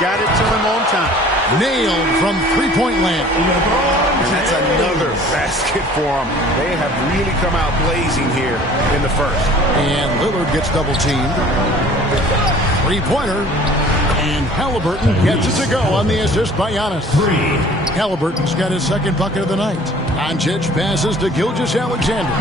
got it to him on time. Nailed from three-point land. And that's another basket for them. They have really come out blazing here in the first. And Lillard gets double-teamed. Three-pointer. And Halliburton gets it to go on the assist by Giannis. Halliburton's got his second bucket of the night. Doncic passes to Gilgeous-Alexander.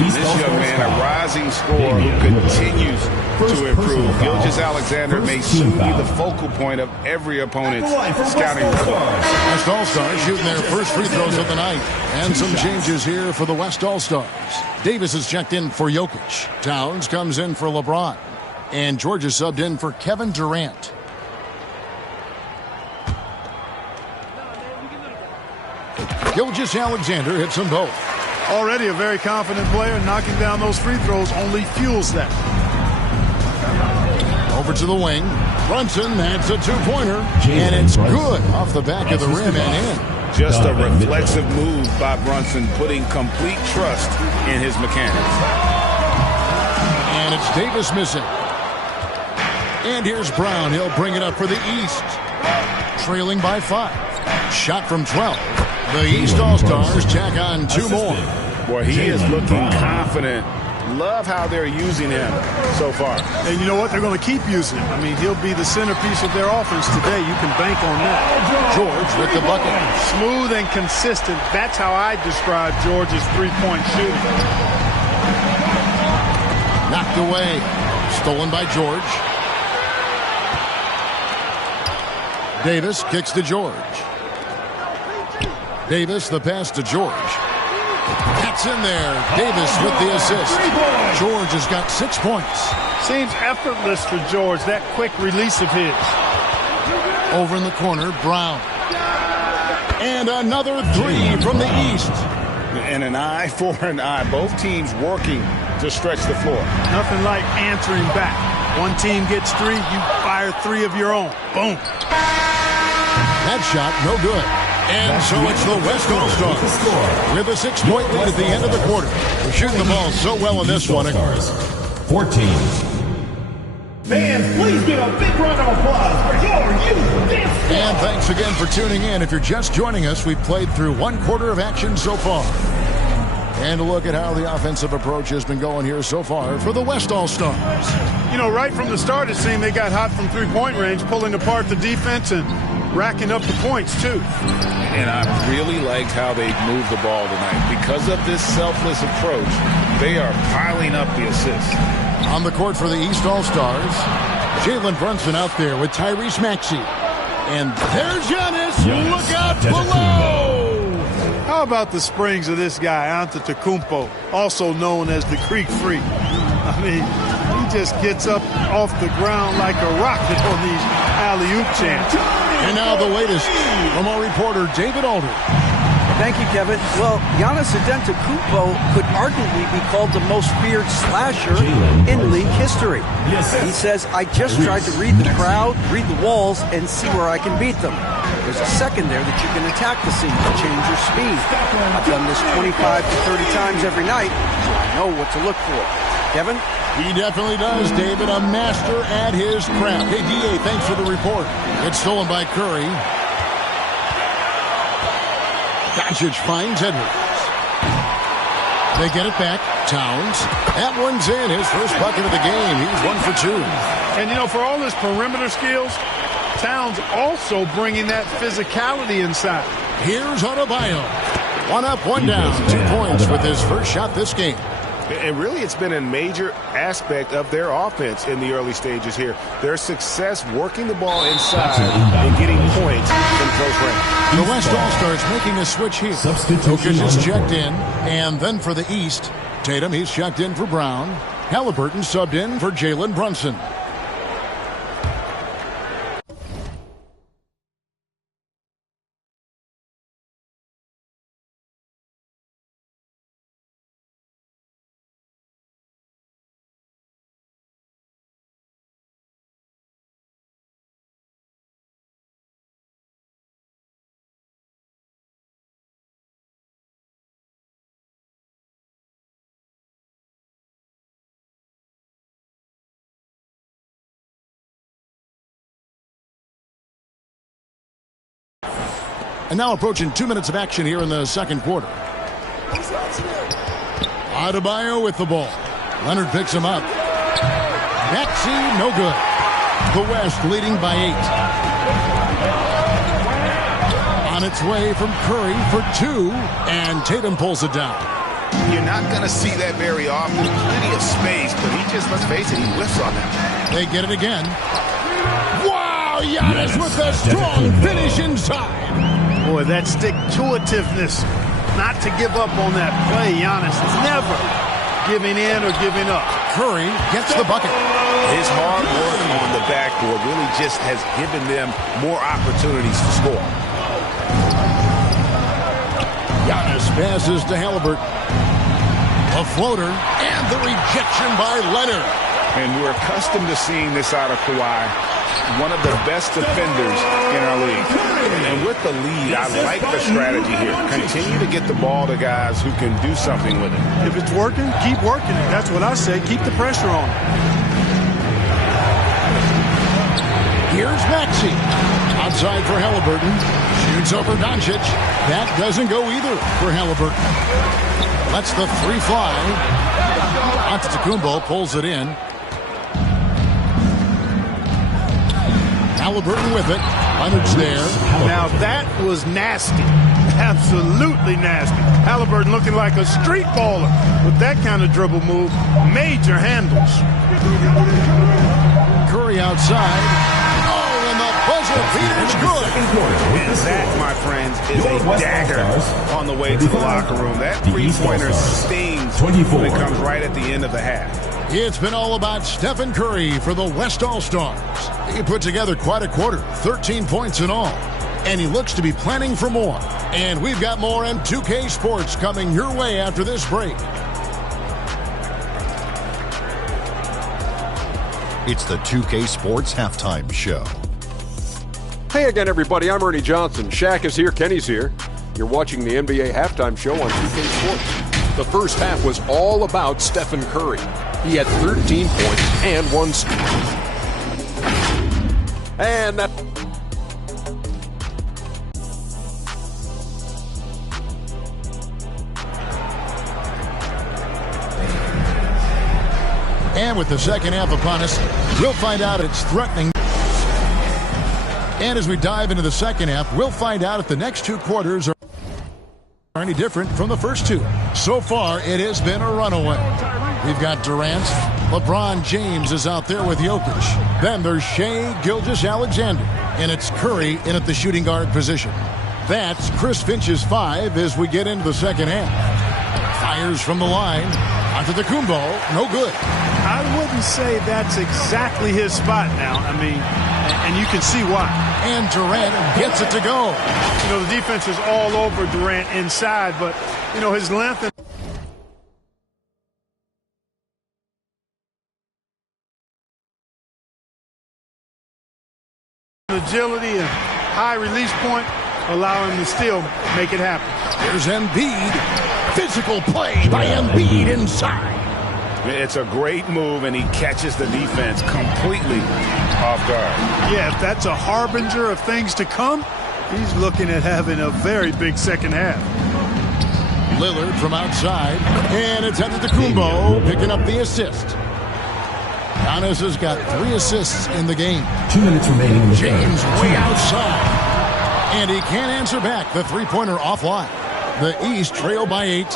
This young man, a rising scorer who continues to improve. Gilgeous-Alexander may soon be the focal point of every opponent's scouting report. West All-Stars shooting their first free throws of the night. And some changes here for the West All-Stars. Davis is checked in for Jokic. Towns comes in for LeBron. And George is subbed in for Kevin Durant. Gilgeous-Alexander hits them both. Already a very confident player. Knocking down those free throws only fuels that. Over to the wing. Brunson, that's a two-pointer. And it's good off the back of the rim and in. Just a reflexive move by Brunson, putting complete trust in his mechanics. And it's Davis missing. And here's Brown. He'll bring it up for the East. Trailing by 5. Shot from 12. The East All-Stars tack on 2 more. Boy, he is looking confident. Love how they're using him so far. And you know what? They're going to keep using him. I mean, he'll be the centerpiece of their offense today. You can bank on that. George with the bucket. Smooth and consistent. That's how I describe George's three-point shooting. Knocked away. Stolen by George. Davis kicks to George. Davis, the pass to George. That's in there. Davis with the assist. George has got 6 points. Seems effortless for George, that quick release of his. Over in the corner, Brown. And another three from the East. And an eye for an eye. Both teams working to stretch the floor. Nothing like answering back. One team gets 3, you fire 3 of your own. Boom. That shot, no good. And so it's the West All-Stars with a 6-point lead at the end of the quarter. They're shooting the ball so well in this one. 14. Fans, please give a big round of applause for your youth dance. And thanks again for tuning in. If you're just joining us, we've played through 1 quarter of action so far. And a look at how the offensive approach has been going here so far for the West All-Stars. You know, right from the start, it seemed they got hot from three-point range, pulling apart the defense and racking up the points, too. And I really liked how they moved the ball tonight. Because of this selfless approach, they are piling up the assists. On the court for the East All-Stars, Jalen Brunson out there with Tyrese Maxey. And there's Giannis. Look out below. How about the springs of this guy, Antetokounmpo, also known as the Creek Freak? I mean, he just gets up off the ground like a rocket on these alley-oop chants. And now the latest from our reporter, David Alder. Thank you, Kevin. Well, Giannis Antetokounmpo could arguably be called the most feared slasher in league history. He says, I just tried to read the crowd, read the walls, and see where I can beat them. There's a second there that you can attack the scene to change your speed. I've done this 25 to 30 times every night, so I know what to look for. Kevin? He definitely does, David. A master at his craft. Hey, D.A., thanks for the report. It's stolen by Curry. Doncic finds Edwards. They get it back. Towns. That one's in. His first bucket of the game. He's 1 for 2. And, you know, for all his perimeter skills, Towns also bringing that physicality inside. Here's Adebayo. 1 up, 1 down. 2 points with his first shot this game. And really, it's been a major aspect of their offense in the early stages here. Their success working the ball inside and getting points from close range. The West All-Stars making a switch here. Jokic is checked in. And then for the East, Tatum, he's checked in for Brown. Halliburton subbed in for Jalen Brunson. And now approaching 2 minutes of action here in the second quarter. Adebayo with the ball. Leonard picks him up. Maxey, no good. The West leading by 8. On its way from Curry for 2, and Tatum pulls it down. You're not going to see that very often. Plenty of space, but he just, let's face it, he whiffs on that. They get it again. Wow, Giannis with a strong finish inside. Boy, that stick-to-itiveness, not to give up on that play. Giannis is never giving in or giving up. Curry gets the bucket. His hard work on the backboard really just has given them more opportunities to score. Giannis passes to Halliburton. A floater, and the rejection by Leonard. And we're accustomed to seeing this out of Kawhi, one of the best defenders in our league. And with the lead, I like the strategy here. Continue to get the ball to guys who can do something with it. If it's working, keep working it. That's what I say. Keep the pressure on. Here's Maxey. Outside for Halliburton. Shoots over Doncic. That doesn't go either for Halliburton. Lets the 3 fly. Antetokounmpo pulls it in. Halliburton with it. Leonard's there. Now that was nasty. Absolutely nasty. Halliburton looking like a street baller with that kind of dribble move. Major handles. Curry outside. Oh, and the buzzer beater's good. And that, my friends, is a dagger on the way to the locker room. That three-pointer stings when it comes right at the end of the half. It's been all about Stephen Curry for the West All-Stars. He put together quite a quarter, 13 points in all. And he looks to be planning for more. And we've got more M2K Sports coming your way after this break. It's the 2K Sports Halftime Show. Hey again, everybody. I'm Ernie Johnson. Shaq is here. Kenny's here. You're watching the NBA Halftime Show on 2K Sports. The first half was all about Stephen Curry. He had 13 points and 1 steal. And that... And with the second half upon us, we'll find out it's threatening. And as we dive into the second half, we'll find out if the next 2 quarters are any different from the first 2. So far, it has been a runaway. We've got Durant. LeBron James is out there with Jokic. Then there's Shai Gilgeous-Alexander. And it's Curry in at the shooting guard position. That's Chris Finch's 5 as we get into the second half. Fires from the line. Antetokounmpo, no good. I wouldn't say that's exactly his spot now. I mean, and you can see why. And Durant gets it to go. You know, the defense is all over Durant inside, but, you know, his length and agility and high release point allow him to still make it happen. Here's Embiid. Physical play by Embiid inside. It's a great move, and he catches the defense completely off guard. Yeah, if that's a harbinger of things to come, he's looking at having a very big second half. Lillard from outside, and it's Antetokounmpo picking up the assist. Giannis has got 3 assists in the game. 2 minutes remaining in the game. James way outside, and he can't answer back. The 3-pointer offline. The East trail by 8.